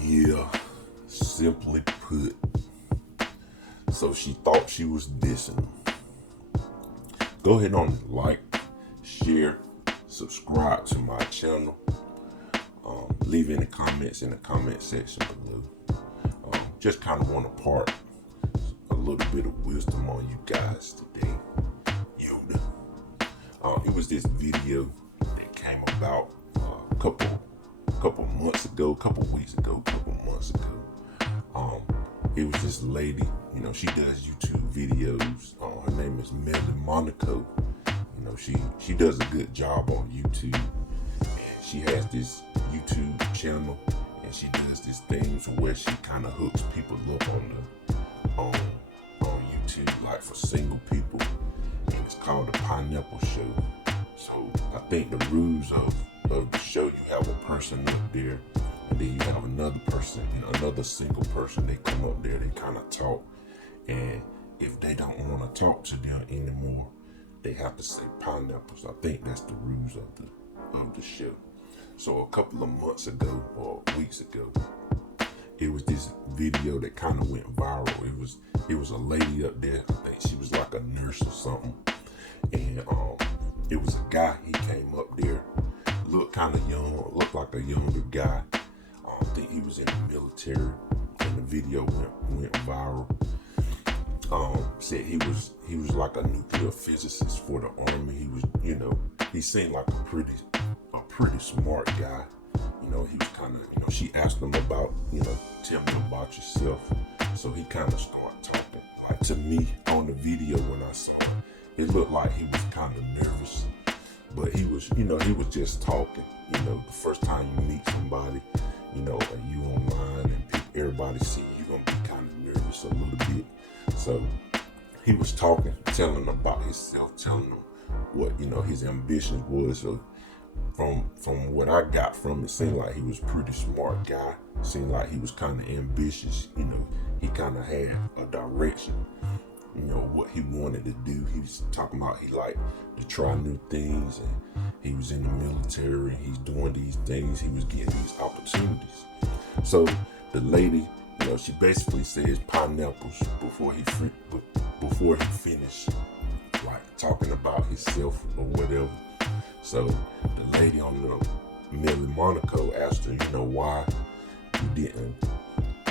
Yeah, simply put. So she thought she was dissing him. Go ahead on and like, share, subscribe to my channel. Leave any comments in the comment section below. Just kind of want to part a little bit of wisdom on you guys today. Yoda. It was this video that came about a couple months ago, couple weeks ago, couple months ago. It was this lady, she does YouTube videos. Her name is Melli Monaco. She does a good job on YouTube. And she has this YouTube channel, and she does this thing where she kind of hooks people up on YouTube, like for single people, and it's called the Pineapple Show. So I think the rules of the show, you have a person up there, and then you have another person, another single person. They come up there, they kind of talk, and if they don't want to talk to them anymore, they have to say pineapples. I think that's the rules of the show. So a couple of months ago or weeks ago, it was this video that kind of went viral. It was a lady up there. I think she was like a nurse or something, and it was a guy. He came up there, looked kind of young, looked like a younger guy. I think he was in the military, and the video went viral. Said he was like a nuclear physicist for the army. He was, he seemed like a pretty smart guy. He was kind of, she asked him about, tell me about yourself. So he kind of started talking. Like, to me, on the video when I saw it looked like he was kind of nervous, but he was, he was just talking. The first time you meet somebody, and you online and everybody see you, you're gonna be kind of nervous a little bit. So he was talking, telling about himself, telling them what, his ambitions was. So from what I got from it, seemed like he was a pretty smart guy. Seemed like he was kind of ambitious. He kind of had a direction, what he wanted to do. He was talking about he liked to try new things, and he was in the military, and he's doing these things. He was getting these opportunities. So the lady, she basically says pineapples before he finished, like, talking about himself or whatever. So the lady on the Melli Monaco asked her, why you didn't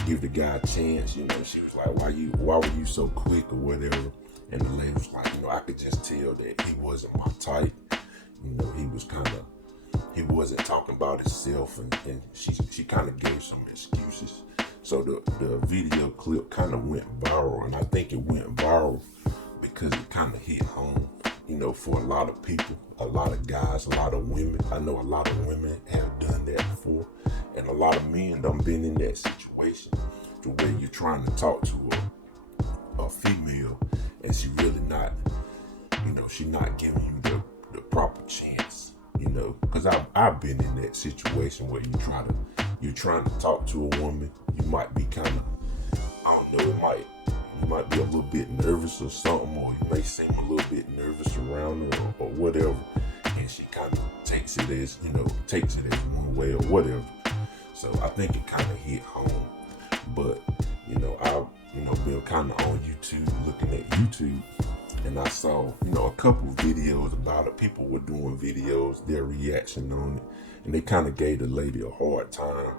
give the guy a chance. She was like, why were you so quick or whatever? And the lady was like, I could just tell that he wasn't my type. He wasn't talking about himself, and she kind of gave some excuses. So the video clip kind of went viral, and I think it went viral because it kind of hit home, for a lot of people, a lot of guys, a lot of women. I know a lot of women have done that before, and a lot of men done been in that situation to where you're trying to talk to a female, and she really not, she not giving you the proper chance, because I've been in that situation where you're trying to talk to a woman. You might be kind of, I don't know, you might be a little bit nervous or something, or you may seem a little bit nervous around her or whatever, and she kind of takes it as one way or whatever. So I think it kind of hit home. But I've been kind of on YouTube, looking at YouTube, and I saw a couple of videos about it. People were doing videos, their reaction on it, and they kind of gave the lady a hard time.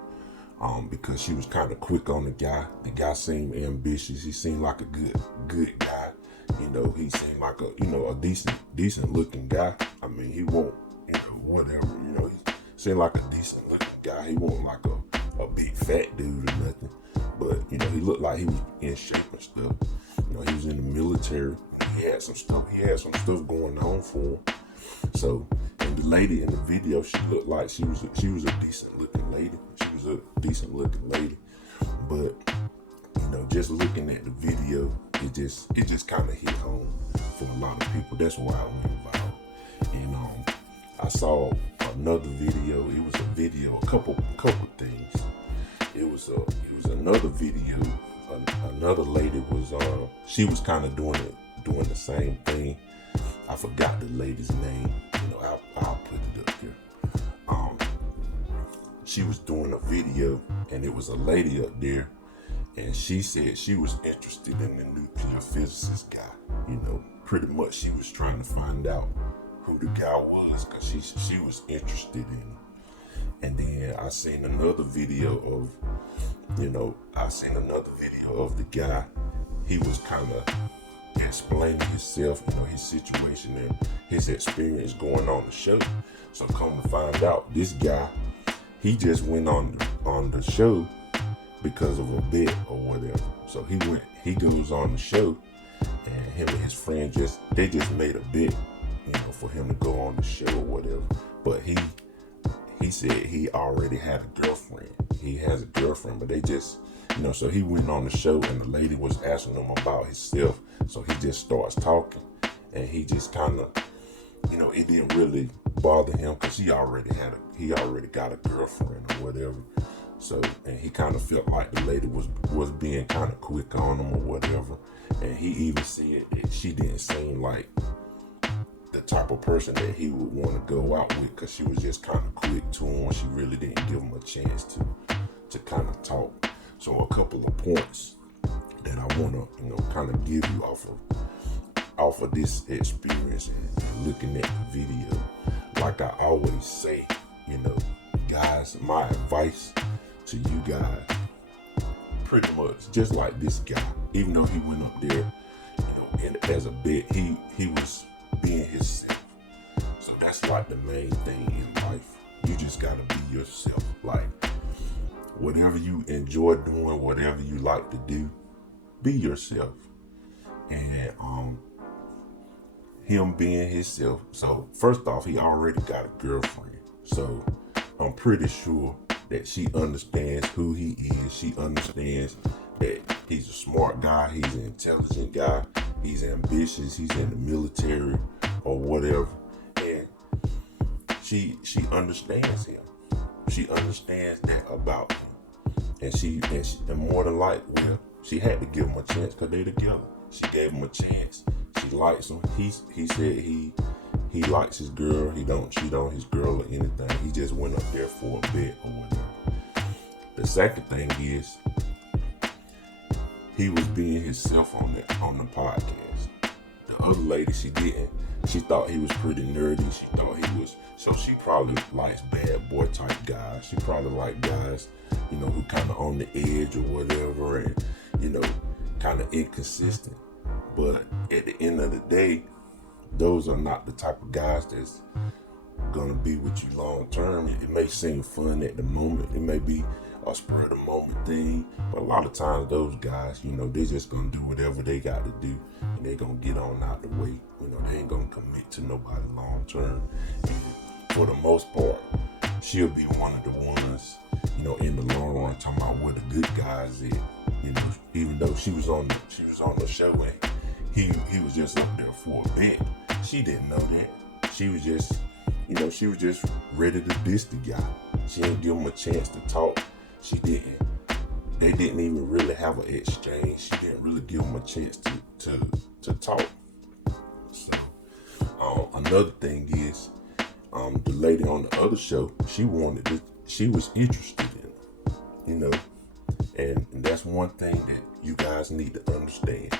Because she was kind of quick on the guy. The guy seemed ambitious. He seemed like a good guy. He seemed like a decent looking guy. I mean, he won't, whatever. He seemed like a decent looking guy. He wasn't like a big fat dude or nothing. But he looked like he was in shape and stuff. He was in the military. He had some stuff going on for him. So, and the lady in the video, she looked like she was a decent looking lady. But just looking at the video, it just kind of hit home for a lot of people. That's why I went viral. And I saw another video. It was a video, a couple things. It was another video. Another lady was she was kind of doing the same thing. I forgot the lady's name. I'll put it up here. she was doing a video, and it was a lady up there, and she said she was interested in the nuclear physicist guy. You know, pretty much she was trying to find out who the guy was, because she was interested in him. And then I seen another video of the guy. He was kind of explaining himself, you know, his situation and his experience going on the show. So come to find out, this guy, he just went on the show because of a bet or whatever. So he goes on the show, and him and his friend just made a bet, you know, for him to go on the show or whatever. But he said he already had a girlfriend. He has a girlfriend, but they just, you know, so he went on the show, and the lady was asking him about himself. So he just starts talking, and he just kind of, you know, it didn't really bother him because he already got a girlfriend or whatever. So, and he kind of felt like the lady was being kind of quick on him or whatever. And he even said that she didn't seem like the type of person that he would want to go out with, because she was just kind of quick to him. She really didn't give him a chance to kind of talk. So a couple of points that I want to, you know, kind of give you off of this experience and looking at the video. Like I always say, you know, guys, my advice to you guys, pretty much just like this guy, even though he went up there, you know, and as a bet, he was being himself. So that's like the main thing in life. You just gotta be yourself. Like, whatever you enjoy doing, whatever you like to do, be yourself. And him being himself. So first off, he already got a girlfriend. So I'm pretty sure that she understands who he is. She understands that he's a smart guy, he's an intelligent guy, he's ambitious, he's in the military or whatever. And she understands him. She understands that about him. And more than likely, well, she had to give him a chance because they're together. She gave him a chance. She likes him. He said he likes his girl. He don't cheat on his girl or anything. He just went up there for a bet or whatever. The second thing is, he was being himself on the podcast. The other lady, she didn't. She thought he was pretty nerdy. She thought he was, so she probably likes bad boy type guys. She probably like guys, you know, who kind of on the edge or whatever, and, you know, kind of inconsistent. But at the end of the day, those are not the type of guys that's gonna be with you long term. It may seem fun at the moment. It may be a spur of the moment thing, but a lot of times those guys, you know, they're just gonna do whatever they got to do, and they're gonna get on out the way. You know, they ain't gonna commit to nobody long term. And for the most part, she'll be one of the ones, you know, in the long run, talking about where the good guys at. You know, even though she was on the show and he was just up there for a bet. She didn't know that. She was just, you know, she was just ready to diss the guy. She didn't give him a chance to talk. She didn't. They didn't even really have an exchange. She didn't really give him a chance to talk. So another thing is, the lady on the other show, she was interested in him, you know, and that's one thing that you guys need to understand.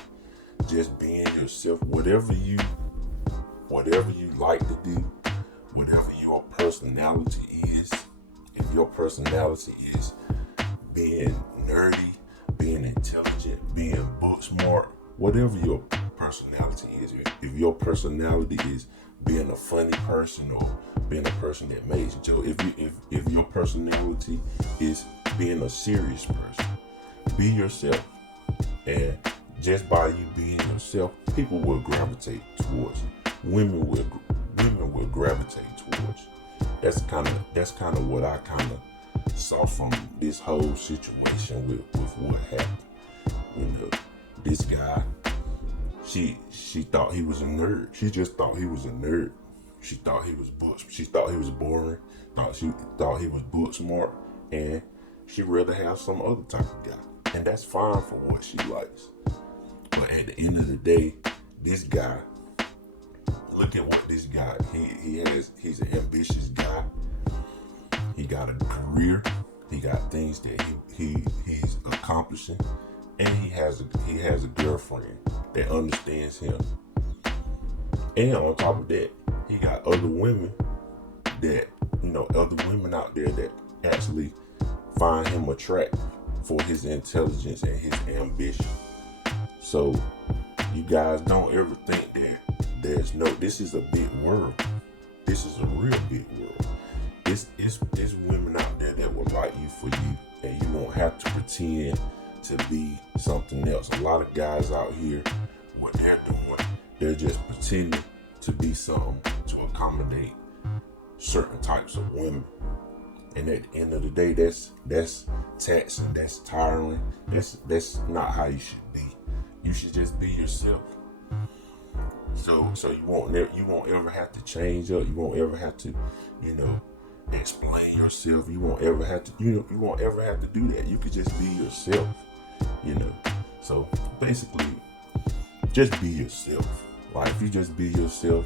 Just being yourself, whatever you like to do, whatever your personality is. If your personality is being nerdy, being intelligent, being book smart, whatever your personality is, if your personality is being a funny person or being a person that makes jokes, if your personality is being a serious person, be yourself. And just by you being yourself, people will gravitate towards you. Women will gravitate towards you. That's kind of what I kind of saw from this whole situation with what happened. You know, this guy, she thought he was a nerd. She just thought he was a nerd. She thought he was boring. She thought he was book smart, and she'd rather have some other type of guy. And that's fine for what she likes. But at the end of the day, this guy, look at what this guy, he's an ambitious guy. He got a career. He got things that he's accomplishing, and he has a girlfriend that understands him. And on top of that, he got other women that, other women out there that actually find him attractive for his intelligence and his ambition. So you guys don't ever think that this is a big world. This is a real big world. It's women out there that will like you for you, and you won't have to pretend to be something else. A lot of guys out here, what they're doing, they're just pretending to be something to accommodate certain types of women. And at the end of the day, that's taxing, that's tiring. That's not how you should be. You should just be yourself. So you won't ever have to change up. You won't ever have to, explain yourself. You won't ever have to, you won't ever have to do that. You could just be yourself. So basically, just be yourself. Like, if you just be yourself,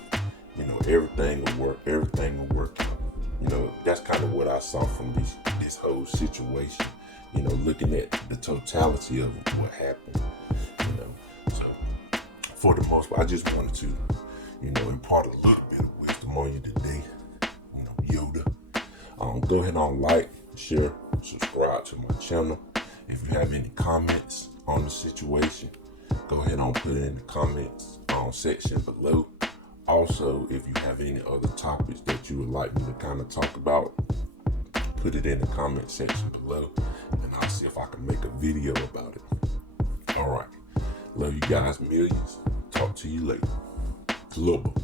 everything will work. Everything will work out. That's kind of what I saw from this whole situation. Looking at the totality of what happened. So for the most part, I just wanted to, impart a little bit of wisdom on you today. Yoda. Go ahead and like, share, subscribe to my channel. If you have any comments on the situation, go ahead and put it in the comments section below. Also, if you have any other topics that you would like me to kind of talk about, put it in the comment section below, and I'll see if I can make a video about it. All right. Love you guys millions. Talk to you later. Global.